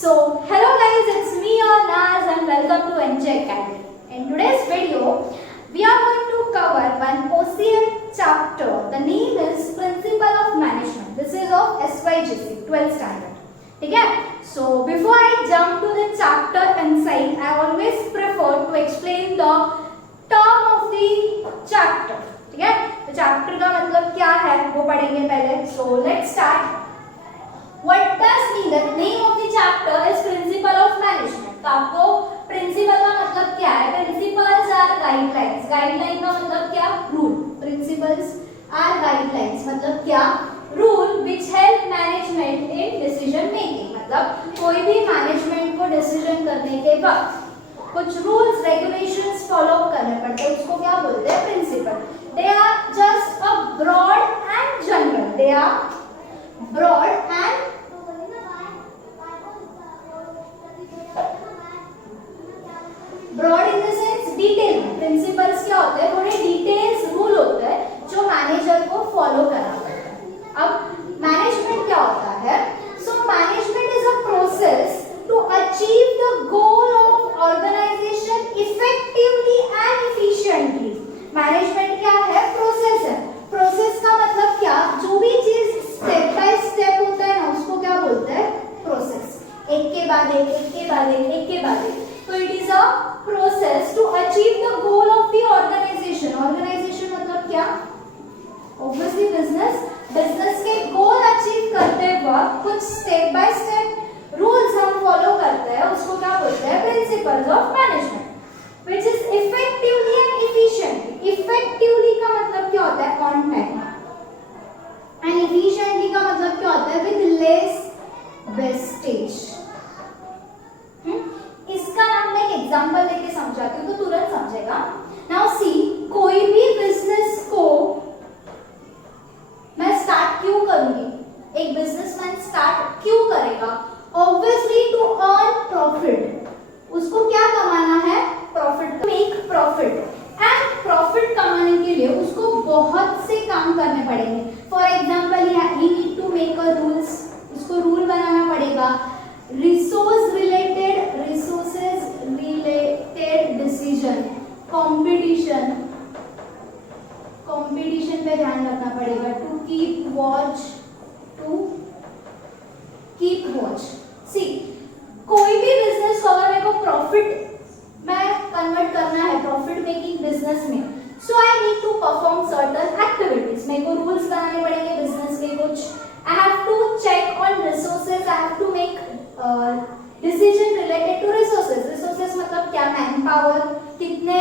So, hello guys, it's me your Naz and welcome to NJ Academy. In today's video, we are going to cover one OCM chapter. The name is Principle of Management. This is of SYGC 12th standard. Okay? So, before I jump to the chapter inside, I always prefer to explain the term of the chapter. ठीक है? तो chapter का मतलब क्या है वो पढ़ेंगे पहले. So, let's start. What does mean? The name of the chapter is Principle of Management. तो आपको प्रिंसिपल का मतलब क्या है? Principles are guidelines. Guideline का मतलब क्या? Rule. Principles are guidelines. मतलब क्या? Rule which help management in decision making. मतलब कोई भी मैनेजमेंट को डिसीजन करने के वक्त कुछ रूल्स रेगुलेशंस फॉलो करने पड़ते हैं. उसको क्या बोलते हैं? Principal. They are just a broad and general. They are broad and broad in the sense detail. Principles क्या होते हैं? थोड़े डिटेल्स रूल होते हैं जो मैनेजर को फॉलो करना पड़ता है. अब मैनेजमेंट क्या होता है? So management is a process to achieve the goal of organisation effectively and efficiently. Management क्या है? प्रोसेस है. प्रोसेस का मतलब क्या? जो भी चीज स्टेप बाय स्टेप होता है ना उसको क्या बोलते हैं? प्रोसेस. एक के बाद एक, एक के बाद एक, एक के बाद एक. तो it is a process to achieve the goal of the organisation. Organisation मतलब क्या? Obviously business. बिजनेस के गोल अचीव करते वक्त कुछ स्टेप बाय स्टेप रूल्स हम फॉलो करते हैं. उसको क्या बोलते हैं? Principles of management. Which is effectively and efficiently. Effectively का मतलब क्या होता है? On time. And efficiently का मतलब क्या होता है? With less wastage. इसका नाम मैं एक एग्जांपल लेके समझाती हूँ तो तुरंत समझेगा. Now see, कोई भी बिजनेस को मैं स्टार्ट क्यों करूंगी? एक बिजनेसमैन स्टार्ट क्यों करेगा? Obviously to earn profit. उसको क्या कमाना है? Profit. Make profit. And profit कमाने के लिए उसको बहुत से काम करने पड़ेंगे. For example he need to make a rules. उसको रूल बनाना पड़ेगा. Resources related decision. कंपटीशन पे ध्यान रखना पड़ेगा. To keep watch. सी, कोई भी बिजनेस को अगर मेरे को प्रॉफिट में कन्वर्ट करना है, प्रॉफिट मेकिंग बिजनेस में, so I need to perform certain activities. मेरे को रूल्स बनाने पड़ेंगे बिजनेस के कुछ. I have to check on resources. I have to make decision related to resources. Resources मतलब क्या? Man power. कितने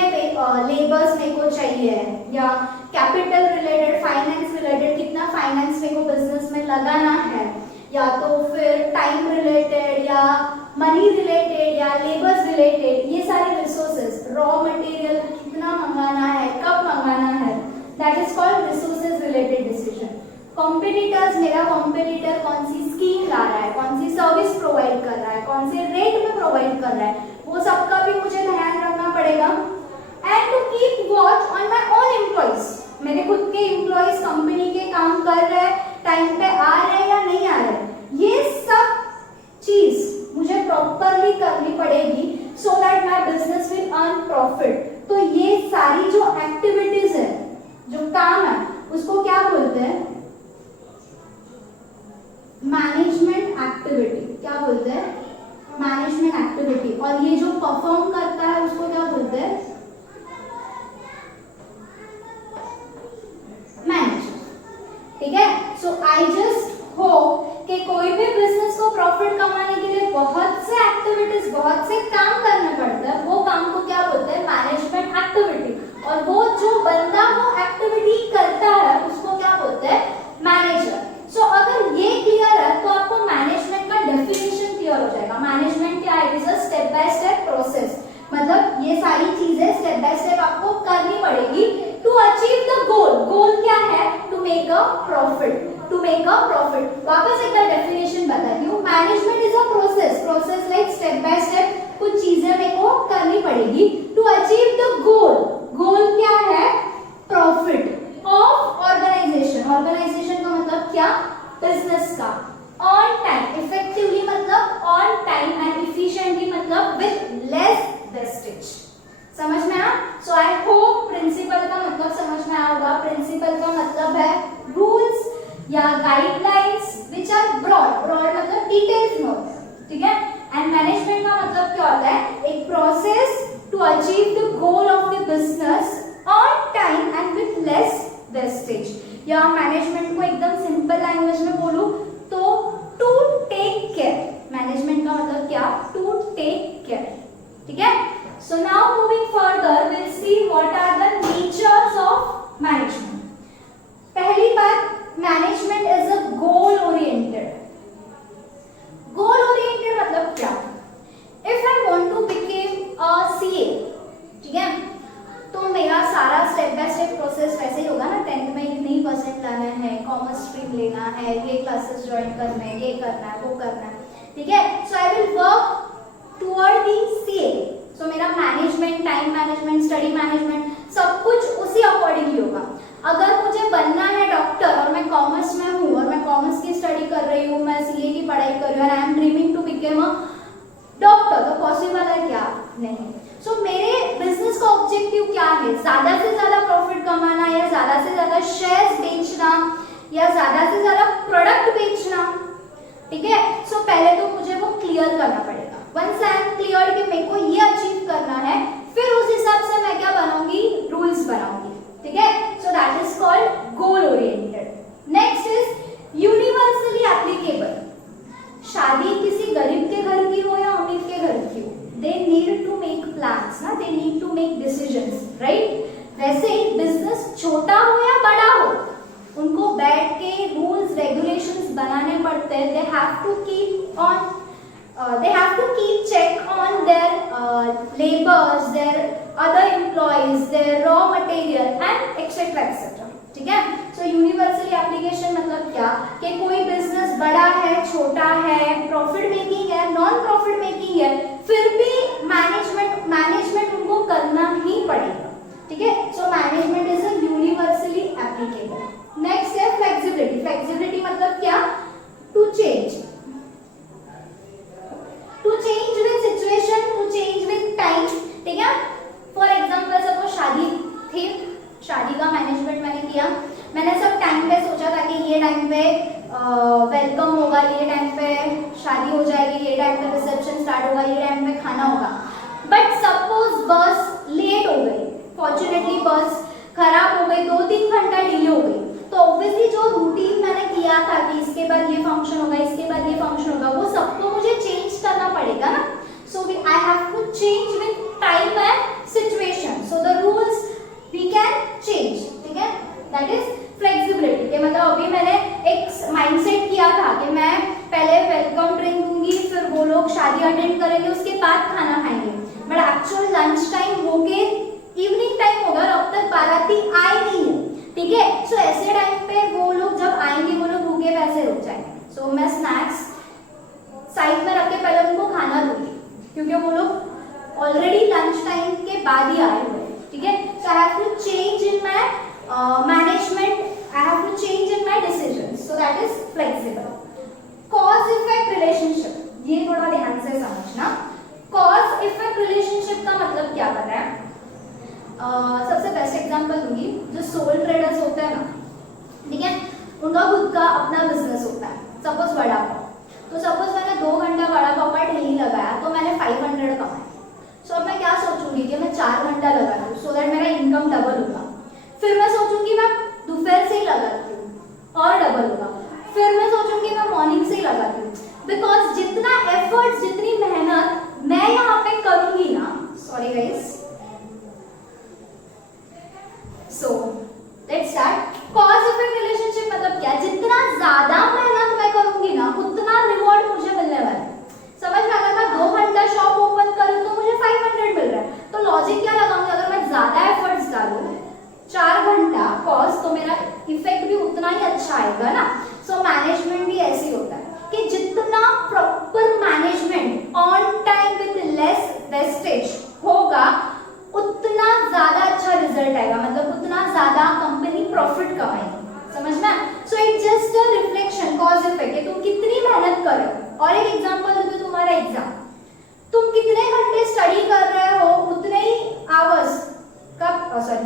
लेबर्स मेरे को चाहिए, या कैपिटल रिलेटेड, फाइनेंस रिलेटेड, कितना फाइनेंस मेरे को बिजनेस में लगाना है, या तो फिर टाइम रिलेटेड, या मनी रिलेटेड, या लेबर्स रिलेटेड. ये सारे रिसोर्सेज. रॉ मटेरियल कितना मंगाना है, कब मंगाना है, that is called resources related decision. Competitors, मेरा कॉम्पिटिटर कौन सी स्कीम ला रहा है, कौन सी सर्विस प्रोवाइड कर रहा है, कौन से रेट में प्रोवाइड कर रहा है, वो सबका भी मुझे ध्यान रखना पड़ेगा. And to keep watch on my own employees. मेरे खुद के एम्प्लॉइज कंपनी के काम कर रहे हैं, टाइम पे आ रहे हैं या नहीं आ रहे, ये सब चीज मुझे प्रॉपरली करनी पड़ेगी so that my business will earn profit. तो ये सारी जो एक्टिविटीज है, जो काम है, उसको क्या बोलते हैं? Management activity. क्या बोलते हैं? Management activity. और ये जो परफॉर्म करता है उसको क्या बोलते हैं? मैनेजर. ठीक है. सो आई जस्ट होप कि कोई भी बिजनेस को प्रॉफिट कमाने के लिए बहुत से एक्टिविटीज, बहुत से काम करना पड़ता है. वो काम को क्या बोलते हैं? Management activity. और वो जो बंदा वो एक्टिविटी करता है उसको क्या बोलते हैं? मैनेजर. सो अगर ये क्लियर है तो आपको मैनेजमेंट का डेफिनेशन क्लियर हो जाएगा. मैनेजमेंट क्या है? It is a step by step process. मतलब ये सारी चीजें स्टेप बाय स्टेप आपको करनी पड़ेगी to achieve the goal. Goal क्या है? To make a profit. To make a profit. वापस एक बार डेफिनेशन बताती हूँ. Management is a process. Process like step by step कुछ चीजें मेरे को करनी पड़ेगी to achieve the goal. Goal क्या है? Profit of organisation. ऑर्गेनाइजेशन का मतलब क्या? बिजनेस का. ऑन टाइम, इफेक्टिवली मतलब ऑन टाइम एंड इफिशिएंटली मतलब विद लेस वेस्टेज। समझ में आया? सो आई होप प्रिंसिपल का मतलब समझ में आया होगा। प्रिंसिपल का मतलब है रूल्स या guidelines which are broad, broad मतलब डिटेल्स में होते हैं, ठीक है। एंड मैनेजमेंट का मतलब क्या होता है? एक process to achieve the goal of the business on time and with less wastage. या मैनेजमेंट को एकदम सिंपल लैंग्वेज में बोलूं तो टू टेक केयर। मैनेजमेंट का मतलब क्या? टू टेक केयर, ठीक है। So now moving further will see what are the natures of management. पहली बात, management is a goal oriented. Goal oriented मतलब क्या? If I want to become a CA, ठीक है, तो मेरा सारा स्टेप बाय स्टेप प्रोसेस वैसे ही होगा ना। 10th में इतनी परसेंट लाना है, कॉमर्स स्ट्रीम लेना है, ये क्लासेस ज्वाइन करना है, ये करना है, वो करना है, ठीक है। So I will work toward the CA. So मेरा management, time management, study management सब कुछ उसी अकॉर्डिंगली होगा। अगर मुझे बनना है डॉक्टर और मैं कॉमर्स में हूँ और मैं कॉमर्स की स्टडी कर रही हूँ, मैं सीए की पढ़ाई कर रही हूँ, I am dreaming to become a doctor, तो पॉसिबल है क्या? नहीं। सो मेरे बिजनेस का ऑब्जेक्टिव क्या है? ज्यादा से ज्यादा प्रॉफिट कमाना या ज्यादा से ज्यादा शेयर्स बेचना या ज्यादा से ज्यादा प्रोडक्ट बेचना, ठीक है। सो पहले तो मुझे वो क्लियर करना पड़ेगा। वंस आई एम क्लियर कि मेरे को ये अचीव करना है, फिर उस हिसाब से मैं क्या बनाऊंगी? रूल्स बनाऊंगी, ठीक है। So that is called goal oriented. Next is universally applicable. शादी किसी गरीब के घर की हो या अमीर के घर की हो, they need to make plans ना, they need to make decisions, right? वैसे ही बिजनेस छोटा हो या बड़ा हो, उनको बैठ के रूल्स रेगुलेशंस बनाने पड़ते हैं। they have to keep check on their laborers, their other employees, their raw material and etc etc, ठीक है। सो यूनिवर्सली एप्लीकेशन मतलब क्या? कि कोई बिजनेस बड़ा है, छोटा है, प्रॉफिट मेकिंग है, नॉन प्रॉफिट मेकिंग है, फिर भी मैनेजमेंट उनको करना ही पड़ेगा, ठीक है। So management is a universally applicable. Next है फ्लेक्सिबिलिटी। फ्लेक्सिबिलिटी मतलब क्या? To change with situation, to change with time, ठीक है। फॉर एग्जांपल सपोज शादी थी, शादी का मैनेजमेंट मैंने किया। मैंने सब टाइम पे सोचा था कि ये टाइम पे वेलकम होगा, ये टाइम पे शादी हो जाएगी, ये टाइम पे रिसेप्शन स्टार्ट होगा, ये टाइम पे खाना होगा। बट सपोज बस लेट हो गई, फॉर्चुनेटली बस खराब हो गई, 2-3 घंटा डिले हो गई, तो ऑब्वियसली जो रूटीन मैंने किया था कि इसके बाद ये फंक्शन होगा, इसके बाद ये फंक्शन होगा, वो सबको मुझे चेंज करना पड़ेगा ना। So I have to change with time and situation. So the rules we can change, ठीक है। दैट इज फ्लेक्सिबिलिटी के मतलब अभी मैंने एक माइंडसेट किया था कि मैं पहले वेलकम ड्रिंक दूंगी, फिर वो लोग शादी अटेंड करेंगे, उसके बाद खाना खाएंगे, बट एक्चुअल लंच टाइम होके इवनिंग टाइम होगा और अब तक बाराती आए नहीं है, ठीक है। सो ऐसे टाइम पे वो लोग जब आएंगे, वो लोग भूखे वैसे रुक जाएंगे। सो मैं स्नैक्स साइड में रख के पहले उनको खाना दूंगी, क्योंकि वो लोग ऑलरेडी लंच टाइम के बाद ही आए हुए हैं, ठीक है। So I have to change in my management, I have to change in my decisions, so that is flexible. Cause effect relationship, ये थोड़ा ध्यान से समझना। Cause effect relationship का मतलब क्या पता है? सबसे बेस्ट एग्जांपल दूंगी, जो सोल ट्रेडर्स होते हैं ना, ठीक है, उनका खुद का अपना बिजनेस होता है। सपोज वड़ा पाव, तो सपोज मैंने 2 घंटा वड़ा पाव का ठेली लगाया, तो मैंने 500 कमाए। सो अब मैं क्या सोचूंगी कि मैं 4 घंटा लगा दूं, सो दैट मेरा इनकम डबल होगा। फिर मैं सोचूंगी मैं दोपहर से ही लगाती हूँ और डबल होगा। फिर मैं सोचूंगी मैं मॉर्निंग से ही लगाती हूँ, बिकॉज जितना एफर्ट, जितनी मेहनत मैं यहाँ पे करूंगी ना, sorry guys, so let's start. Cause effect relationship मतलब क्या? जितना ज्यादा कर रहे हो। और एक एग्जांपल दो, तुम्हारा एग्जाम, तुम कितने घंटे स्टडी कर रहे हो उतने ही आवर्स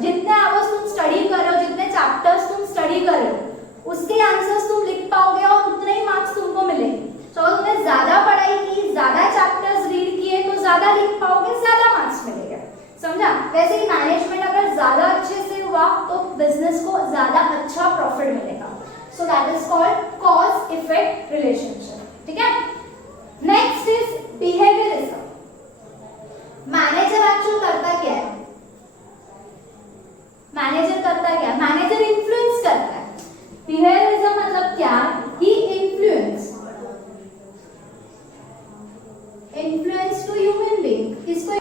जितने आवर्स तुम स्टडी कर रहे हो, जितने चैप्टर्स तुम स्टडी कर रहे हो, उसके आंसर्स तुम लिख पाओगे और उतने ही मार्क्स तुमको मिलेंगे। तो अगर तुमने ज्यादा पढ़ाई की, ज्यादा चैप्टर्स रीड किए तो ज्यादा लिख पाओगे, ज्यादा मार्क्स मिलेंगे। समझा? वैसे ही मैनेजमेंट अगर ज्यादा अच्छे से हुआ तो बिजनेस को ज्यादा अच्छा प्रॉफिट मिलेगा। So that is called cause effect relationship. ठीक है? Next is behaviourism. Manager actual करता क्या है? मैनेजर करता क्या? मैनेजर इन्फ्लुएंस करता है। बिहेवियरिज्म मतलब क्या? He influence to human being. इसको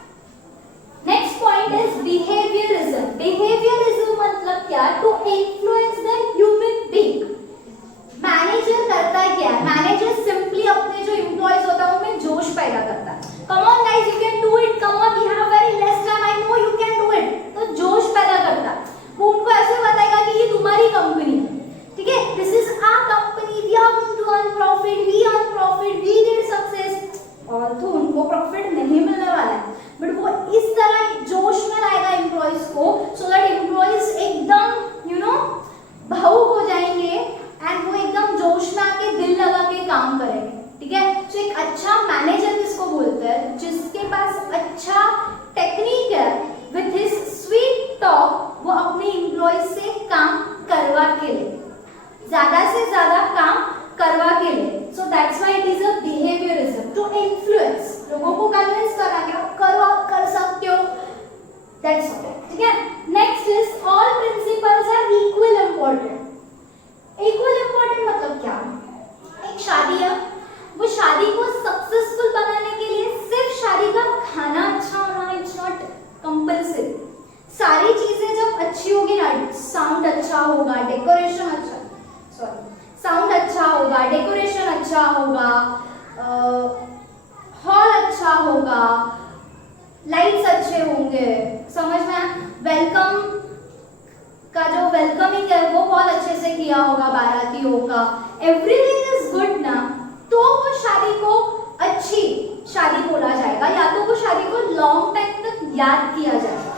next point is behaviourism. Behaviourism मतलब क्या? To influence the human being. Manager करता क्या है? मैनेजर सिंपली अपने जो एम्प्लॉयज होता है उनमें जोश पैदा करता है। Come on guys, you can do it, come on, we have very less time, I know you can do it. तो जोश पैदा करता है। वो उनको ऐसे बताएगा कि ये तुम्हारी कंपनी है, ठीक है, this is our company, we are going to earn profit, we earn profit, we need success. Although उनको प्रॉफिट नहीं मिलने वाला है, बट वो इस तरह जोश में लाएगा एम्प्लॉयज को, सो दैट एम्प्लॉयज एकदम भावुक हो जाएंगे एंड वो एकदम जोश में आके दिल लगा के काम करेंगे। ठीक है? तो एक अच्छा मैनेजर किसको बोलते हैं? जिसके पास अच्छा टेक्निक है, विथ हिज स्वीट टॉक वो अपने एम्प्लॉयज से काम करवा के ले, ज्यादा से ज्यादा काम करवा के ले। So that's why it is a behaviourism, to influence, लोगों को कन्विंस करना कि आप करो, आप कर सकते हो, दैट्स ऑल। ठीक है? Next is all principles are equal important. Equal important मतलब क्या? एक शादी है, वो शादी को सक्सेसफुल बनाने के लिए सिर्फ शादी का खाना अच्छा होना इट्स नॉट कंपल्सरी। सारी चीजें जब अच्छी होगी ना, साउंड अच्छा होगा, डेकोरेशन साउंड अच्छा होगा, डेकोरेशन अच्छा होगा, हॉल अच्छा होगा, लाइट्स अच्छे होंगे, समझ में, वेलकम का जो वेलकमिंग है वो बहुत अच्छे से किया होगा बारातियों का, एवरीथिंग इज गुड ना, तो वो शादी को अच्छी शादी बोला जाएगा, या तो वो शादी को लॉन्ग टाइम तक याद किया जाएगा।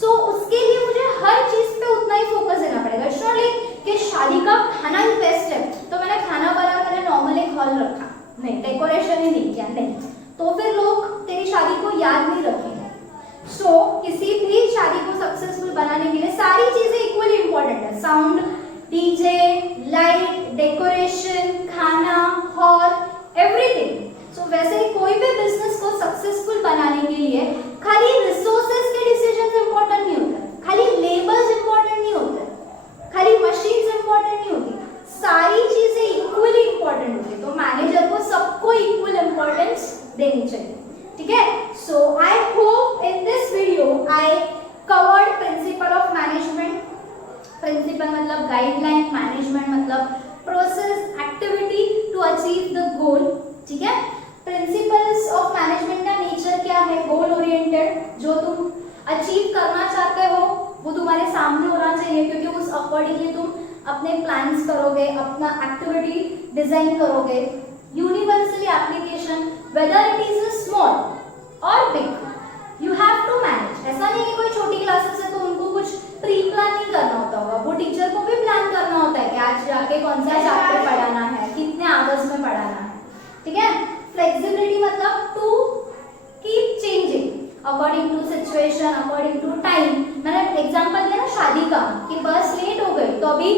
सो उसके लिए मुझे हर चीज पे उतना ही फोकस देना पड़ेगा। इट्स नॉट लाइक कि शादी का खाना ही बेस्ट है तो मैंने खाना बना मैंने नॉर्मल एक हॉल रखा, नहीं, डेकोरेशन ही नहीं किया, नहीं, तो फिर लोग तेरी शादी को याद नहीं रखेंगे। सो किसी भी शादी को सक्सेसफुल बनाने के लिए सारी चीजें इक्वली इंपॉर्टेंट है, साउंड, डीजे, लाइट, डेकोरेशन, खाना, हॉल, एवरीथिंग। सो वैसे ही कोई भी बिजनेस को सक्सेसफुल बनाने के लिए खाली रिसोर्सेज के डिसीजंस इंपॉर्टेंट नहीं होते, खाली लेबर्स इंपॉर्टेंट नहीं होते, खाली मशीन्स इंपॉर्टेंट नहीं होती, सारी चीजें इक्वली इंपॉर्टेंट होती है। तो मैनेजर को सबको इक्वल इंपॉर्टेंस देनी चाहिए। ठीक है? So I hope in this video I covered principle of management. Principle मतलब गाइडलाइन, मैनेजमेंट मतलब process, activity to achieve the goal. ठीक है? प्रिंसिपल्स ऑफ मैनेजमेंट का नेचर क्या है? गोल ओरिएंटेड, जो तुम अचीव करना चाहते हो वो तुम्हारे सामने होना चाहिए, क्योंकि उस अकॉर्डिंगली तुम अपने प्लान्स करोगे, अपना एक्टिविटी डिजाइन करोगे। Universally application, whether it is small और big, you have to manage. ऐसा नहीं है कोई छोटी क्लासेस है तो उनको कुछ प्री प्लान नहीं करना होता होगा, वो टीचर को भी प्लान करना होता है कि आज जाके कौन सा चैप्टर पढ़ाना है, कितने आवर्स में पढ़ाना है। ठीक है? फ्लेक्सिबिलिटी मतलब to keep changing according to situation, according to time. मैंने एग्जांपल दिया ना शादी का कि बस लेट हो गई तो अभी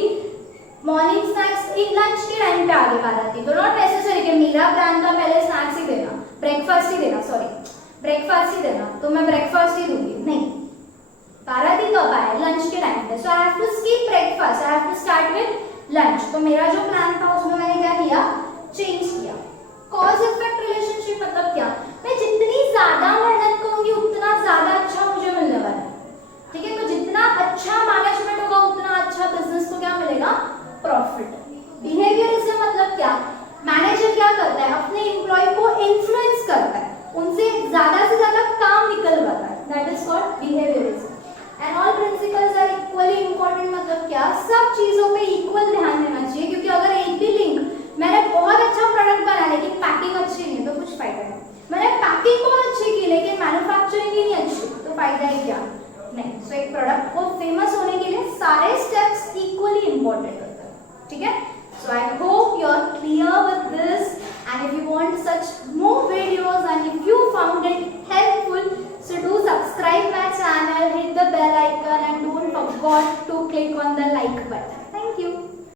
मॉर्निंग स्नैक्स एक लंच के टाइम पे आगे बाराती, तो नॉट नेसेसरी कि मेरा प्लान था पहले स्नैक्स ही देना, ब्रेकफास्ट ही देना, ब्रेकफास्ट ही देना, तो मैं ब्रेकफास्ट ही दूंगी, नहीं, बाराती कब आए? लंच के टाइम पे, so I have to skip breakfast, I have to start with lunch. तो मेरा जो प्लान था उसमें मैंने क्या किया? चेंज किया। कॉज इफेक्ट रिलेशनशिप मतलब क्या? मैं जितनी ज्यादा मेहनत करूंगी उतना ज्यादा अच्छा मुझे मिलने वाला है। ठीक है? तो जितना अच्छा मैनेजमेंट होगा उतना अच्छा बिजनेस को क्या मिलेगा? प्रॉफिट। बिहेवियरिज्म मतलब क्या? मैनेजर क्या करता है? अपने एम्प्लॉय को इन्फ्लुएंस करता है, उनसे ज्यादा से ज्यादा काम निकलवाता है, that is called behaviourism. And all principles are equally important मतलब क्या? सब चीजों पे इक्वल ध्यान देना चाहिए, क्योंकि अगर एक भी लिंक फायदा है क्या? नहीं. सो एक प्रोडक्ट को फेमस होने के लिए सारे स्टेप्स इक्वली इंपॉर्टेंट होते हैं. ठीक है. So I hope you are clear with this, and if you want such more videos and if you found it helpful, so do subscribe my channel, hit the bell icon and don't forget to click on the like button.